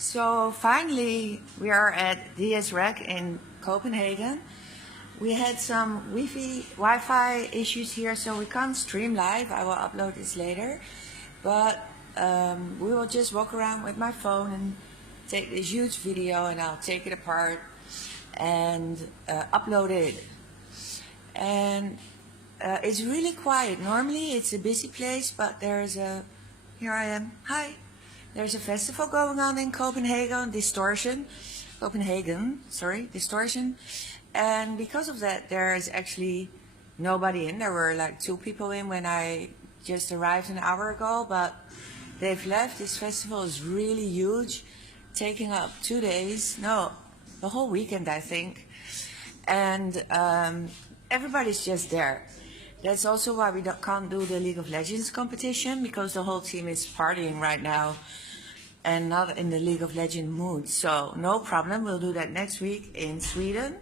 So finally, we are at DSrack in Copenhagen. We had some Wi-Fi issues here, so we can't stream live. I will upload this later, but we will just walk around with my phone and take this huge video, and I'll take it apart and upload it. And it's really quiet. Normally, it's a busy place, but there's a. Here I am. Hi. There's a festival going on in Copenhagen, Distortion. And because of that, there is actually nobody in. There were like 2 people in when I just arrived an hour ago, but they've left. This festival is really huge, taking up 2 days. No, the whole weekend, I think. And everybody's just there. That's also why we can't do the League of Legends competition, because the whole team is partying right now and not in the League of Legends mood. So no problem, we'll do that next week in Sweden.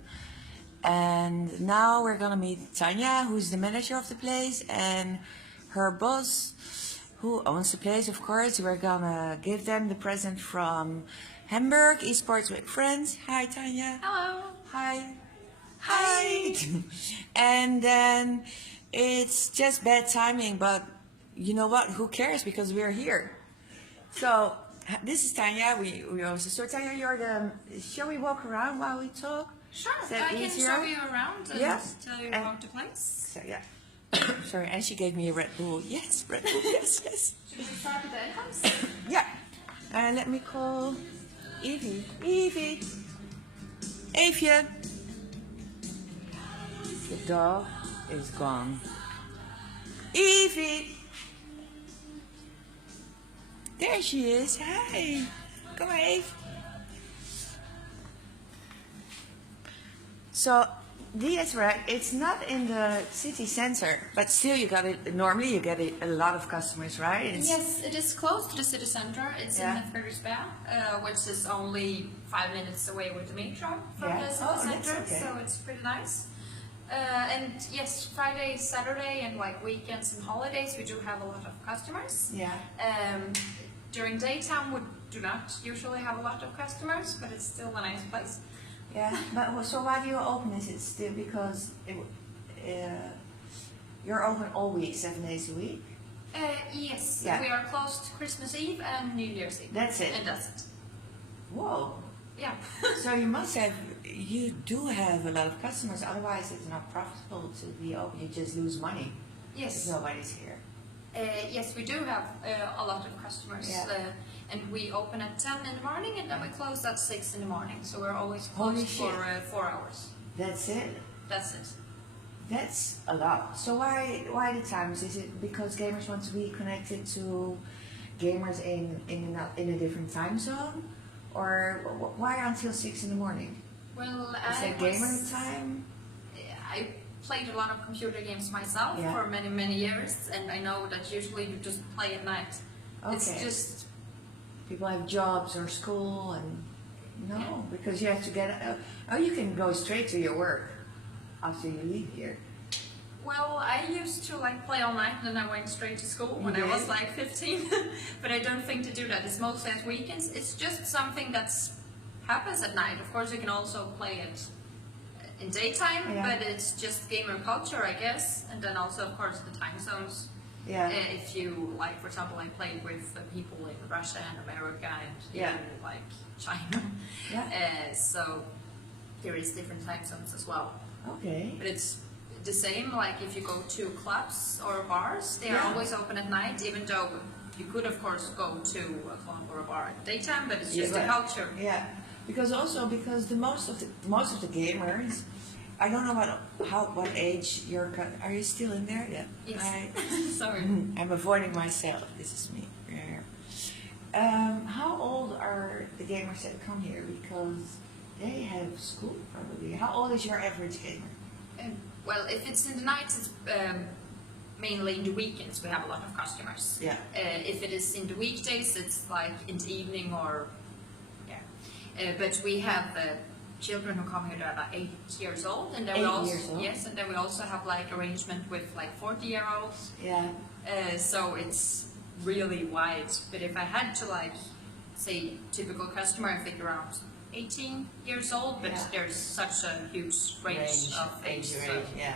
And now we're gonna meet Tanya, who's the manager of the place, and her boss, who owns the place, of course. We're gonna give them the present from Hamburg, Esports with Friends. Hi, Tanya. Hello. Hi. Hi. And then it's just bad timing, but you know what? Who cares? Because we're here. So this is Tanya. We also. So Tanya, you're the. Shall we walk around while we talk? Sure. Is that I can easier? show you around and Yeah. tell you about the place. So yeah. Sorry, and she gave me a Red Bull. Yes, Red Bull. Yes, yes. Should we start with the entrance? Yeah. And let me call Evie. Evie. Eefje. The dog is gone. Evie! There she is. Hi. Come on, Eve. So, DSrack, it's not in the city center, but still you got it. Normally you get a lot of customers, right? Yes, it is close to the city center. It's Yeah. in Frederiksberg, which is only 5 minutes away with the metro from Yeah. the city Oh, that's center, okay. so it's pretty nice. And yes, Friday, Saturday, and like weekends and holidays, we do have a lot of customers. Yeah. During daytime, we do not usually have a lot of customers, but it's still a nice place. Yeah, but so why do you open? Is it still because you're open all week, 7 days a week? Yes, Yeah. we are closed Christmas Eve and New Year's Eve. That's it. And that's it. Whoa. Yeah. So you do have a lot of customers, otherwise it's not profitable to be open. You just lose money Yes. if nobody's here. Yes, we do have a lot of customers. Yeah. And we open at 10 in the morning and then we close at 6 in the morning. So we're always Holy closed shit. for 4 hours. That's it. That's it. That's a lot. So why the times? Is it because gamers want to be connected to gamers in a different time zone, or why until 6 in the morning? Well, Is that gamer time? I played a lot of computer games myself Yeah. for many, many years, and I know that usually you just play at night. Okay. It's just People have jobs or school, and no, because you have to get. You can go straight to your work after you leave here. well, I used to like play all night and then I went straight to school when I was like 15, but I don't think to do that. It's mostly at weekends. It's just something that's happens at night. Of course, you can also play it in daytime, Yeah. but it's just gamer culture, I guess. And then also, of course, the time zones. Yeah. If you like, for example, I played with people in Russia and America and Yeah. even like China. Yeah. So there is different time zones as well. Okay. But it's the same, like if you go to clubs or bars, they are Yeah. always open at night, even though you could of course go to a club or a bar at daytime, but it's just Yeah, a but- culture. Yeah, because the most of the gamers, I don't know what age are you still in there? Yeah. Yes. Sorry. I'm avoiding myself. This is me. Yeah. How old are the gamers that come here? Because they have school probably. How old is your average gamer? Well, if it's in the night, it's mainly in the weekends we have a lot of customers. Yeah. If it is in the weekdays, it's like in the evening or, yeah. But we have children who come here that are 8 years old, and then 8 years old? Yes, and then we also have like arrangement with like 40-year-olds. Yeah. So it's really wide. But if I had to like say typical customer, I think around 18 years old, but there's such a huge range of age. So. Yeah.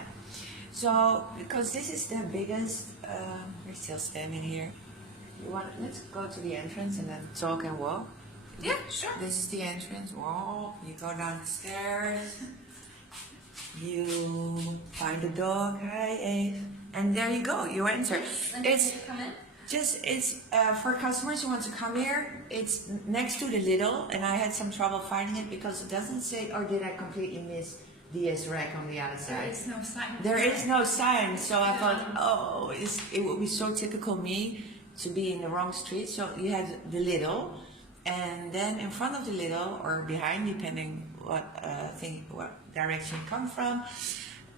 So, because this is the biggest, we're still standing here. Let's go to the entrance and then talk and walk. Yeah, sure. This is the entrance. Whoa, you go down the stairs. You find the dog. Hi, Abe. And there you go. You enter. And It's you come in. it's for customers who want to come here. It's next to the Lidl, and I had some trouble finding it because it doesn't say. Or did I completely miss DSrack on the other There side? is no sign. There is no sign, so I thought, oh, it would be so typical me to be in the wrong street. So you had the Lidl, and then in front of the Lidl or behind, depending what direction you come from,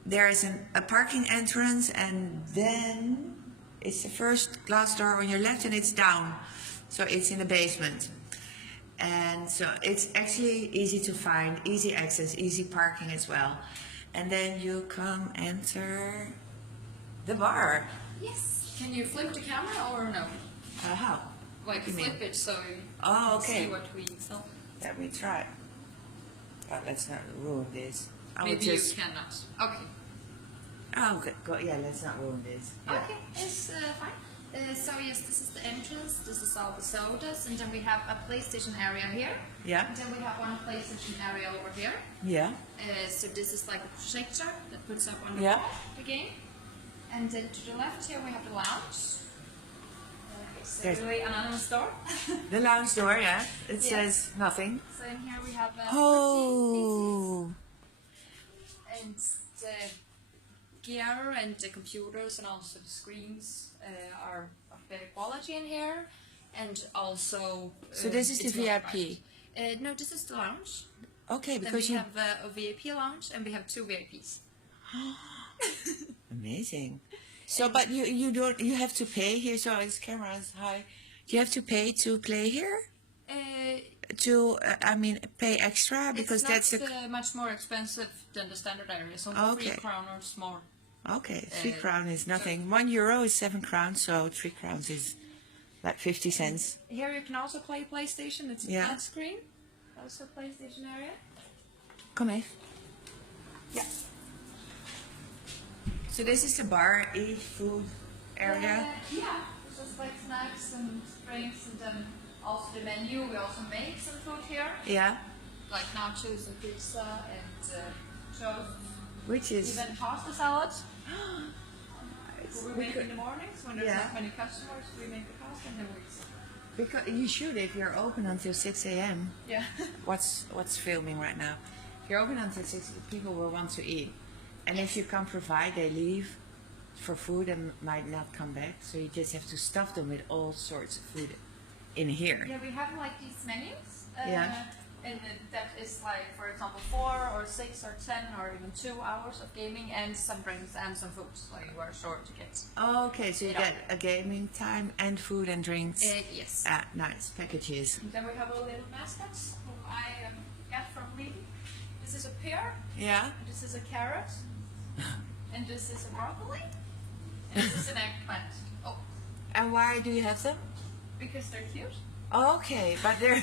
there is a parking entrance, and then it's the first glass door on your left, and it's down, so it's in the basement. And so it's actually easy to find, easy access, easy parking as well. And then you enter the bar. Yes. Can you flip the camera or no? How? Like You flip mean? it so you Oh, okay. see what we sell. Let me try. But let's not ruin this. I would Maybe just. you cannot. Okay. Oh, okay. Yeah, let's not ruin this. Yeah. Okay, it's fine. So yes, this is the entrance. This is all the sodas, and then we have a PlayStation area here. Yeah. And then we have one PlayStation area over here. Yeah. So this is like a projector that puts up on the Yeah. wall the game. And then to the left here we have the lounge. It's a There's- really anonymous door. The lounge door, yeah. It Yeah. says nothing. So in here we have Oh. and the gear and the computers and also the screens are of better quality in here, and also So this is the it's more VIP? private. No, this is the lounge. Okay, Then because we you. have a VIP lounge and we have 2 VIPs. Amazing. So, but you have to pay here. So it's cameras. Hi. You have to pay to play here. Pay extra because it's that's not, the. much more expensive than the standard area, so Okay. 3 kroners more. Okay, 3 crown is nothing. 1 euro is 7 crowns, so 3 crowns is like 50 cents. Here you can also play PlayStation. It's a Yeah. flat screen. Also PlayStation area. Come here. Yeah. So this is the bar, eat food area. Yeah, it's just like snacks and drinks, and then also the menu. We also make some food here, Yeah, like nachos and pizza and toast, which is even pasta salads. We we make could- in the mornings when there's Yeah. not many customers. We make the pasta and then we eat. because you should if you're open until 6 a.m. Yeah. What's filming right now? If you're open until 6, people will want to eat, and if you can't provide, they leave for food and might not come back. So you just have to stuff them with all sorts of food in here. Yeah, we have like these menus. Yeah. And that is like, for example, 4 or 6 or 10 or even 2 hours of gaming and some drinks and some food. So you are sure to get. Okay, so you Yeah. get a gaming time and food and drinks. Yes. Nice packages. And then we have a little mascot who I got from Lidl. This is a pear, Yeah. and this is a carrot, and this is a broccoli, and this is an eggplant. Oh, And why do you have them? because they're cute. Okay, but they're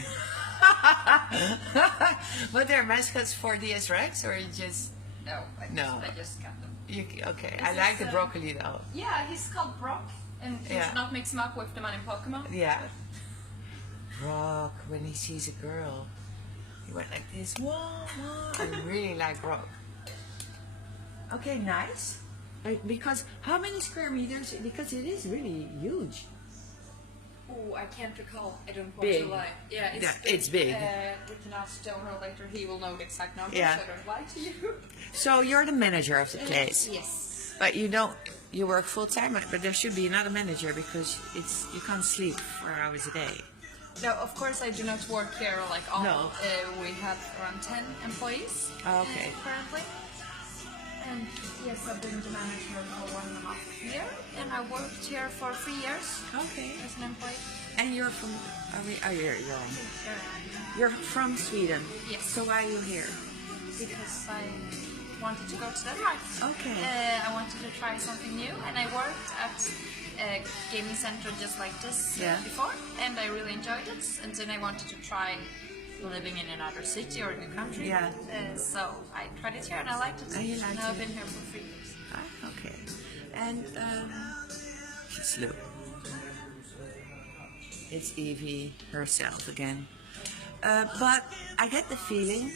but they're mascots for DSrack, or you just No, No. I just got them. okay. This I like is, the broccoli though. Yeah, he's called Brock, and you Yeah. should not mix him up with the man in Pokemon. Yeah. Rock, when he sees a girl, he went like this. Whoa, whoa. I really like Rock. Okay, nice. Because how many square meters? Because it is really huge. Oh, I can't recall. I don't want Big. to lie. Yeah, It's big. We can ask Donor later. He will know the exact number, Yeah. so I don't lie to you. So you're the manager of the place. Yes. But you work full time, but there should be another manager because you can't sleep 4 hours a day. No, of course I do not work here like all. No. We have around 10 employees Okay. currently. And yes, I've been the manager for 1.5 years, and I worked here for 3 years Okay. as an employee. And you're from? You're from Sweden. Yes. So why are you here? Because I wanted to go to Denmark. Okay. I wanted to try something new, and I worked at gaming center just like this Yeah. before, and I really enjoyed it. And then I wanted to try living in another city or in a country. Yeah. So I tried it here and I liked it. And you liked now I've it? been here for 3 years. Ah, okay. And she's look. It's Evie herself again. But I get the feeling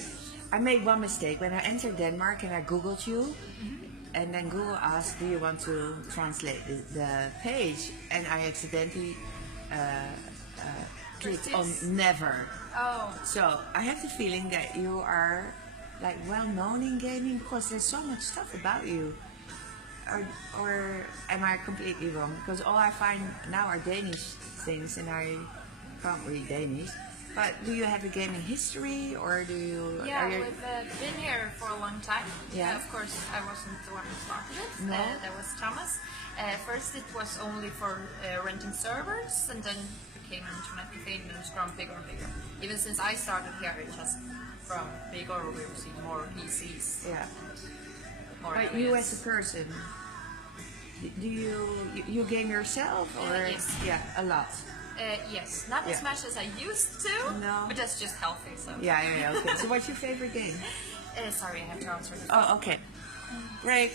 I made one mistake when I entered Denmark and I googled you, and then Google asked, "Do you want to translate the page?" And I accidentally clicked on never. Oh. So I have the feeling that you are like well known in gaming because there's so much stuff about you. Or am I completely wrong? Because all I find now are Danish things, and I can't read Danish. But do you have a gaming history, or do you? Yeah, we've been here for a long time. Yeah. Of course, I wasn't the one who started it. No. That was Thomas. First, it was only for renting servers, and then became an internet cafe, and it's grown bigger and bigger. Even since I started here, it has grown bigger. We've seen more PCs. Yeah. More But you areas. as a person, do you game yourself, or Yes. yeah, a lot? Yes, not as Yeah. much as I used to, No. but that's just healthy. So. Yeah. Okay. So what's your favorite game? Sorry, I have to answer this. Oh, okay. Break.